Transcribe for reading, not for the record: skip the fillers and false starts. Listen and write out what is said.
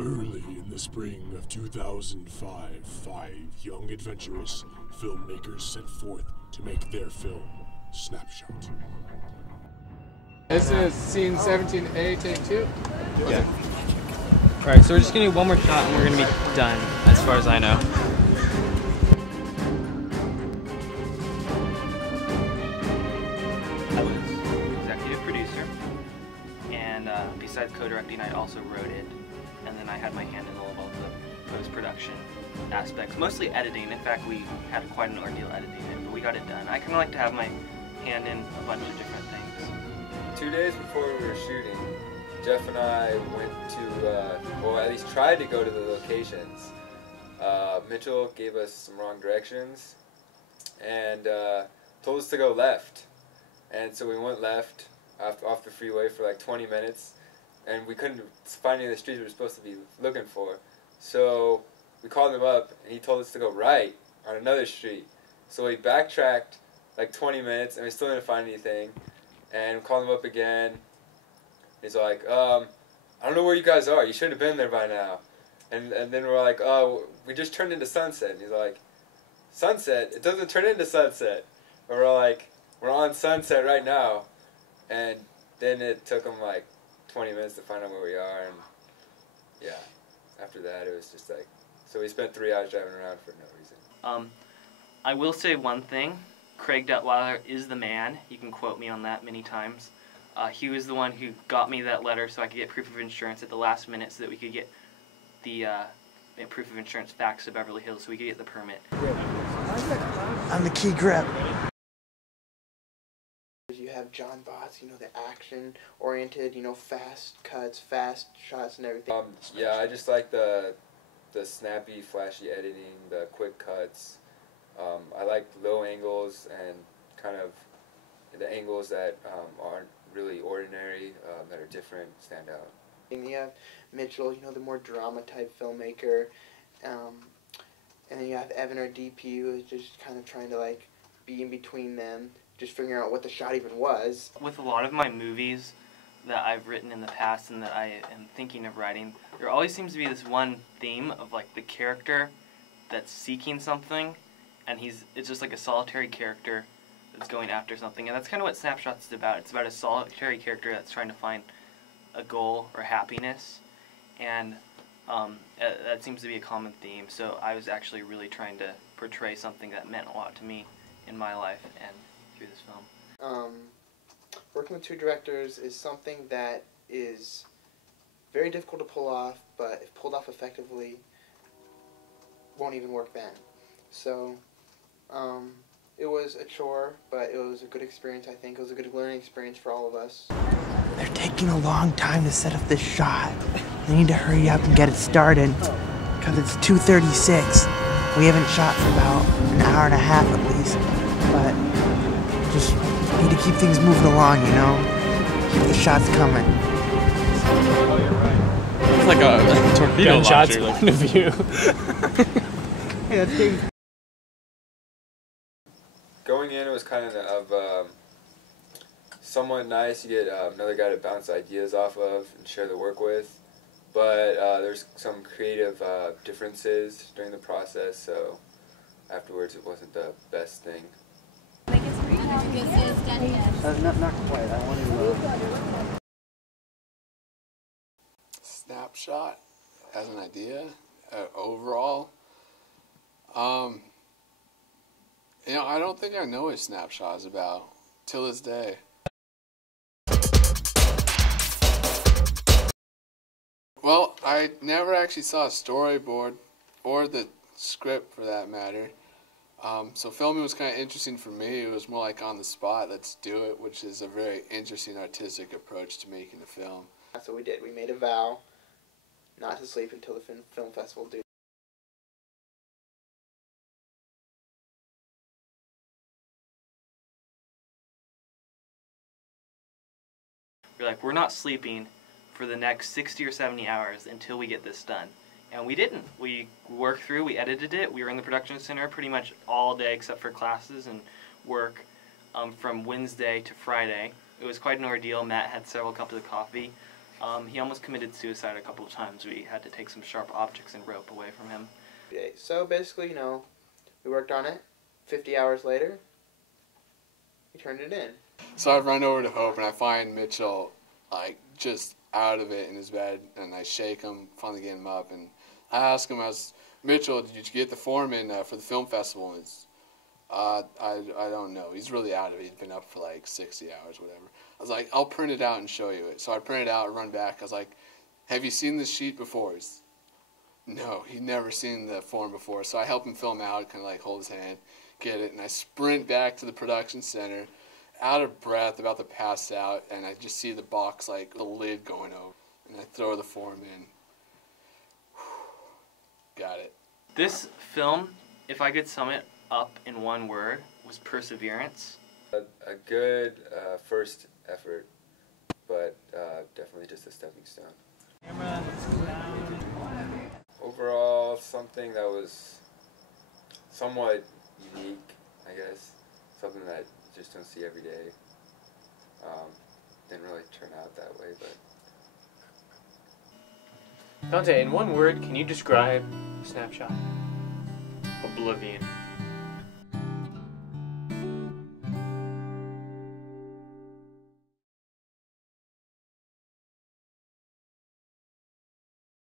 Early in the spring of 2005, 5 young adventurous filmmakers set forth to make their film, SnapShot. This is scene 17A, take 2. Yeah. Alright, so we're just gonna do one more shot and we're gonna be done, as far as I know. I was executive producer, and besides co-directing, I also wrote it, and then I had my hand in all of the post-production aspects, mostly editing. In fact, we had quite an ordeal editing it, but we got it done. I kind of like to have my hand in a bunch of different things. 2 days before we were shooting, Jeff and I went to, well, at least tried to go to the locations. Mitchell gave us some wrong directions and told us to go left. And so we went left off the freeway for like 20 minutes, and we couldn't find any of the streets we were supposed to be looking for. So we called him up, and he told us to go right on another street. So we backtracked like 20 minutes, and we still didn't find anything. And we called him up again. He's like, I don't know where you guys are. You should have been there by now. And then we're like, oh, we just turned into Sunset. And he's like, Sunset? It doesn't turn into Sunset. And we're like, we're on Sunset right now. And then it took him like 20 minutes to find out where we are. And yeah, after that it was just like, so we spent 3 hours driving around for no reason. I will say one thing. Craig Detweiler is the man. You can quote me on that many times. He was the one who got me that letter so I could get proof of insurance at the last minute so that we could get the proof of insurance fax to Beverly Hills so we could get the permit. I'm the key grip. You have John Botts, you know, the action-oriented, you know, fast cuts, fast shots and everything. Yeah, I just like the snappy, flashy editing, the quick cuts. I like low angles and kind of the angles that aren't really ordinary, that are different, stand out. And you have Mitchell, you know, the more drama-type filmmaker, and then you have Evan, our DP, who is just kind of trying to, like, be in between them, just figuring out what the shot even was. With a lot of my movies that I've written in the past and that I am thinking of writing, there always seems to be this one theme of, like, the character that's seeking something, and it's just like a solitary character that's going after something, and that's kind of what SnapShot's about. It's about a solitary character that's trying to find a goal or happiness, and that seems to be a common theme. So I was actually really trying to portray something that meant a lot to me in my life and through this film. Working with 2 directors is something that is very difficult to pull off, but if pulled off effectively, won't even work then. So it was a chore, but it was a good experience, I think. It was a good learning experience for all of us. They're taking a long time to set up this shot. They need to hurry up and get it started, because it's 2:36. We haven't shot for about an hour and a half at least, but just need to keep things moving along, you know? Keep the shots coming. It's like a torpedo launcher point of view. Yeah, that's Going in, it was kind of somewhat nice. You get another guy to bounce ideas off of and share the work with, but there's some creative differences during the process, so afterwards it wasn't the best thing. not quite. I want to SnapShot as an idea, overall. You know, I don't think I know what SnapShot is about till this day. Well, I never actually saw a storyboard or the script for that matter. So filming was kind of interesting for me. It was more like on the spot, let's do it, which is a very interesting artistic approach to making a film. That's what we did. We made a vow not to sleep until the film festival due. We're like, we're not sleeping for the next 60 or 70 hours until we get this done. And we didn't. We worked through, we edited it, we were in the production center pretty much all day except for classes and work from Wednesday to Friday. It was quite an ordeal. Matt had several cups of coffee. He almost committed suicide a couple of times. We had to take some sharp objects and rope away from him. Okay, so basically, you know, we worked on it. 50 hours later, we turned it in. So I run over to Hope and I find Mitchell like just out of it in his bed, and I shake him, finally get him up, and I ask him, Mitchell, did you get the form in for the film festival? And it's, I don't know. He's really out of it. He's been up for like 60 hours, whatever. I was like, I'll print it out and show you it. So I print it out, run back. I was like, have you seen this sheet before? No, he'd never seen the form before. So I help him film out, kind of like hold his hand, get it, and I sprint back to the production center, out of breath, about to pass out, and I just see the box, like the lid going over, and I throw the form in. Got it. This film, if I could sum it up in one word, was perseverance. A good first effort, but definitely just a stepping stone. Overall, something that was somewhat unique, I guess. Something that you just don't see every day. Didn't really turn out that way, but... Dante, in one word, can you describe SnapShot? Oblivion.